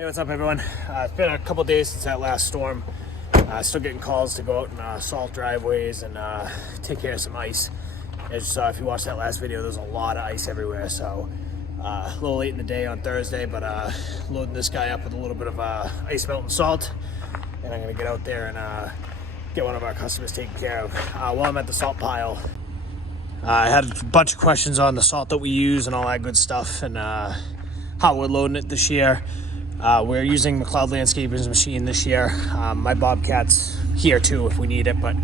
Hey, what's up everyone? It's been a couple days since that last storm. Still getting calls to go out and salt driveways and take care of some ice. As you saw, if you watched that last video, there's a lot of ice everywhere. So a little late in the day on Thursday, but loading this guy up with a little bit of ice melt and salt. And I'm gonna get out there and get one of our customers taken care of. While I'm at the salt pile, I had a bunch of questions on the salt that we use and all that good stuff, and how we're loading it this year. We're using McLeod Landscaping's machine this year. My Bobcat's here too if we need it, but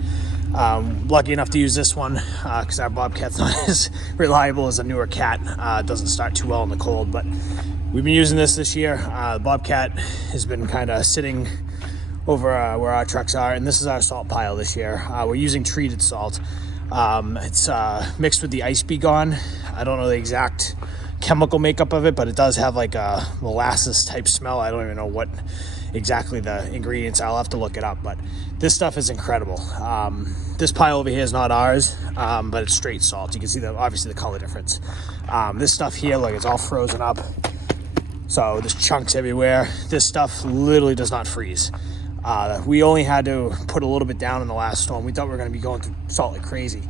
lucky enough to use this one because our Bobcat's not as reliable as a newer cat. It doesn't start too well in the cold, but we've been using this year. The Bobcat has been kind of sitting over where our trucks are, and this is our salt pile this year. We're using treated salt. It's mixed with the Ice Be Gone. I don't know the exact chemical makeup of it, but it does have like a molasses type smell. I don't even know what exactly the ingredients are. I'll have to look it up, but this stuff is incredible. This pile over here is not ours, but it's straight salt. You can see obviously the color difference. This stuff here, like, it's all frozen up, so there's chunks everywhere. This stuff literally does not freeze. We only had to put a little bit down in the last storm. We thought we were going to be going through salt like crazy.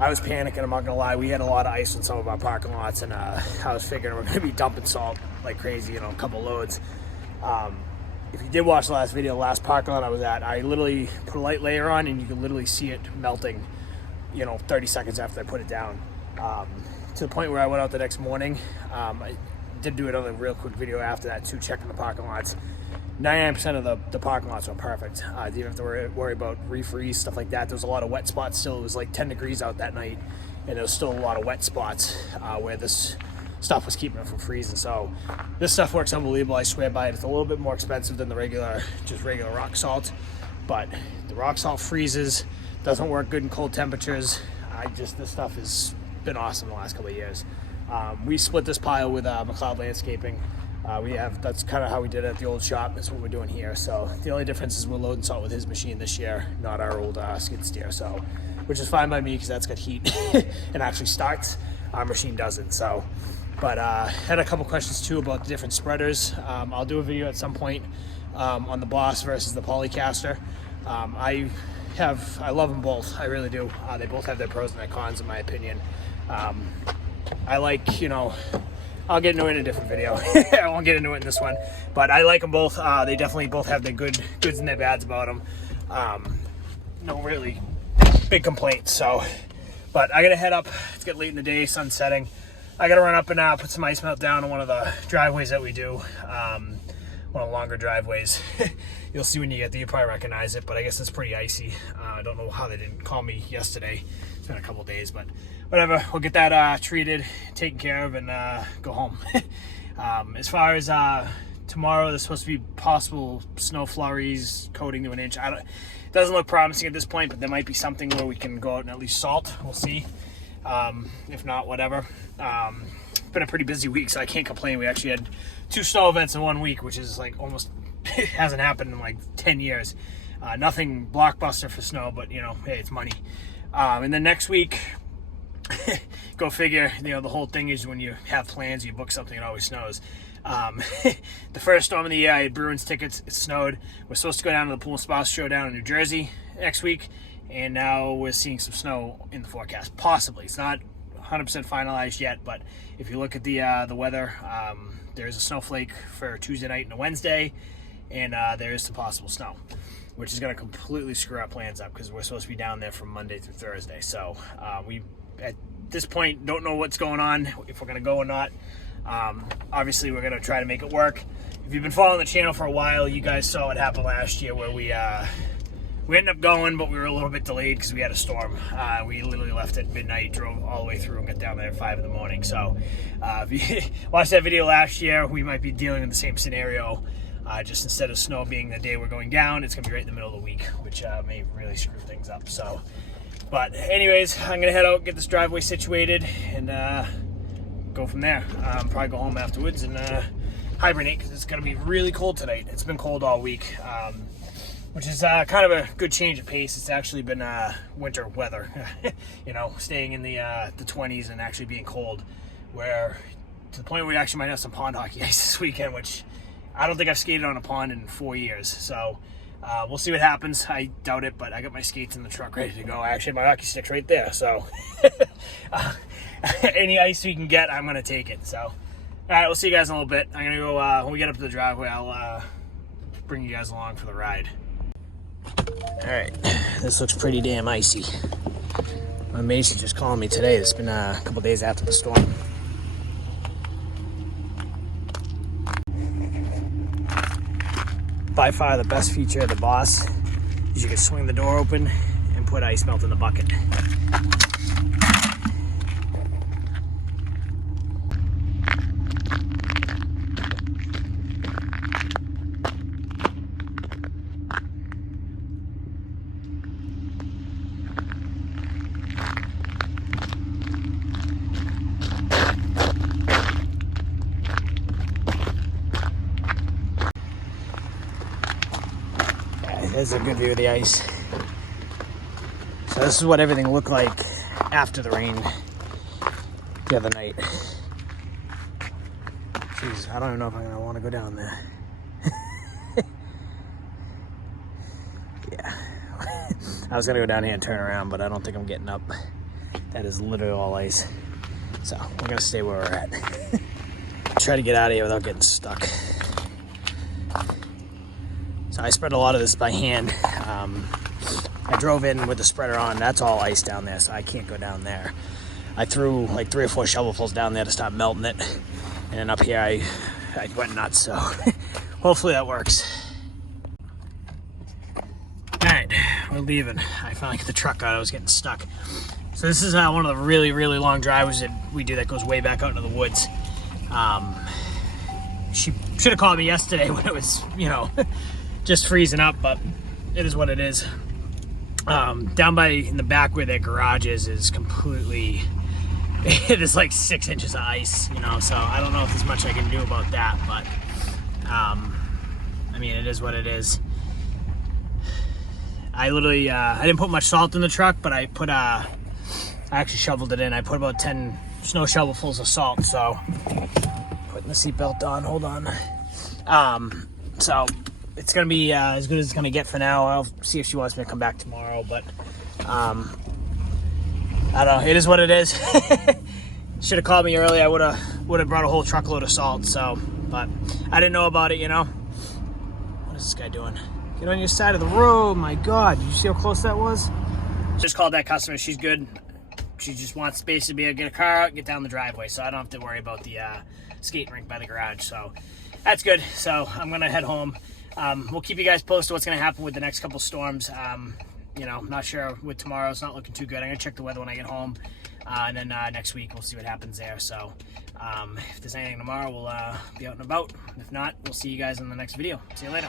I was panicking, I'm not gonna lie. We had a lot of ice in some of our parking lots, and I was figuring we're gonna be dumping salt like crazy, a couple loads. If you did watch the last video, the last parking lot I was at, I literally put a light layer on and you could literally see it melting, 30 seconds after I put it down. To the point where I went out the next morning. I did do another real quick video after that too, checking the parking lots. 99% of the parking lots are perfect. You don't have to worry about refreeze, stuff like that. There was a lot of wet spots still. It was like 10 degrees out that night, and there was still a lot of wet spots where this stuff was keeping it from freezing. So this stuff works unbelievable. I swear by it. It's a little bit more expensive than the regular rock salt, but the rock salt freezes, doesn't work good in cold temperatures. This stuff has been awesome the last couple of years. We split this pile with McLeod Landscaping. That's kind of how we did it at the old shop. That's what we're doing here. So the only difference is we're loading salt with his machine this year, not our old skid steer. So, which is fine by me because that's got heat and actually starts. Our machine doesn't. So, but had a couple questions too about the different spreaders. I'll do a video at some point on the Boss versus the Polycaster. I love them both. I really do. They both have their pros and their cons in my opinion. I like, I'll get into it in a different video. I won't get into it in this one, but I like them both. They definitely both have their goods and their bads about them. No really big complaints. So, but I gotta head up. It's getting late in the day, sun's setting. I gotta run up and put some ice melt down on one of the driveways that we do. One of the longer driveways. You'll see when you get there, you probably recognize it, but I guess it's pretty icy. I don't know how they didn't call me yesterday. It's been a couple days, but whatever. We'll get that treated, taken care of, and go home. As far as tomorrow, there's supposed to be possible snow flurries, coating to an inch. It doesn't look promising at this point, but there might be something where we can go out and at least salt. We'll see. If not, whatever. It's been a pretty busy week, so I can't complain. We actually had 2 snow events in 1 week, which is like almost hasn't happened in like 10 years. Nothing blockbuster for snow, but hey, it's money. And then next week, go figure, the whole thing is when you have plans, you book something, it always snows. The first storm of the year, I had Bruins tickets, it snowed. We're supposed to go down to the Pool Spouse Showdown in New Jersey next week, and now we're seeing some snow in the forecast, possibly. It's not 100% finalized yet, but if you look at the weather, there's a snowflake for Tuesday night and a Wednesday, and there is some possible snow, which is going to completely screw our plans up because we're supposed to be down there from Monday through Thursday. So we, at this point, don't know what's going on, if we're going to go or not. Obviously, we're going to try to make it work. If you've been following the channel for a while, you guys saw what happened last year where we ended up going, but we were a little bit delayed because we had a storm. We literally left at midnight, drove all the way through, and got down there at 5 in the morning. So if you watched that video last year, we might be dealing with the same scenario. Just instead of snow being the day we're going down, it's going to be right in the middle of the week, which may really screw things up. So, but anyways, I'm going to head out, get this driveway situated, and go from there. Probably go home afterwards and hibernate because it's going to be really cold tonight. It's been cold all week. Which is kind of a good change of pace. It's actually been winter weather, staying in the 20s and actually being cold, where to the point where we actually might have some pond hockey ice this weekend, which I don't think I've skated on a pond in 4 years, so we'll see what happens. I doubt it, but I got my skates in the truck ready to go. Actually, my hockey stick's right there, so any ice we can get, I'm going to take it. So, all right, we'll see you guys in a little bit. I'm going to go, when we get up to the driveway, I'll bring you guys along for the ride. All right, this looks pretty damn icy. My mate's just calling me today. It's been a couple days after the storm. By far the best feature of the Boss is you can swing the door open and put ice melt in the bucket. There's a good view of the ice. So this is what everything looked like after the rain the other night. Jeez, I don't even know if I'm gonna want to go down there. Yeah. I was gonna go down here and turn around, but I don't think I'm getting up. That is literally all ice. So we're gonna stay where we're at. Try to get out of here without getting stuck. So I spread a lot of this by hand. I drove in with the spreader on. That's all ice down there, so I can't go down there. I threw like 3 or 4 shovelfuls down there to stop melting it. And then up here, I went nuts, so hopefully that works. All right, we're leaving. I finally got the truck out. I was getting stuck. So this is one of the really, really long driveways that we do that goes way back out into the woods. She should have called me yesterday when it was, you know, just freezing up, but it is what it is. Down by in the back where their garage is completely, it is like 6 inches of ice, you know, so I don't know if there's much I can do about that, but I mean, it is what it is. I literally, I didn't put much salt in the truck, but I actually shoveled it in. I put about 10 snow shovelfuls of salt, so putting the seatbelt on, hold on. So it's gonna be as good as it's gonna get for now. I'll see if she wants me to come back tomorrow, but I don't know. It is what it is. Should have called me early. I would have brought a whole truckload of salt. So, but I didn't know about it. You know. What is this guy doing? Get on your side of the road. My God, did you see how close that was? Just called that customer. She's good. She just wants space to be able to get a car out and get down the driveway, so I don't have to worry about the skating rink by the garage. So that's good. So I'm gonna head home. We'll keep you guys posted what's going to happen with the next couple storms. You know, I'm not sure with tomorrow. It's not looking too good. I'm going to check the weather when I get home. And then next week, we'll see what happens there. So if there's anything tomorrow, we'll be out and about. If not, we'll see you guys in the next video. See you later.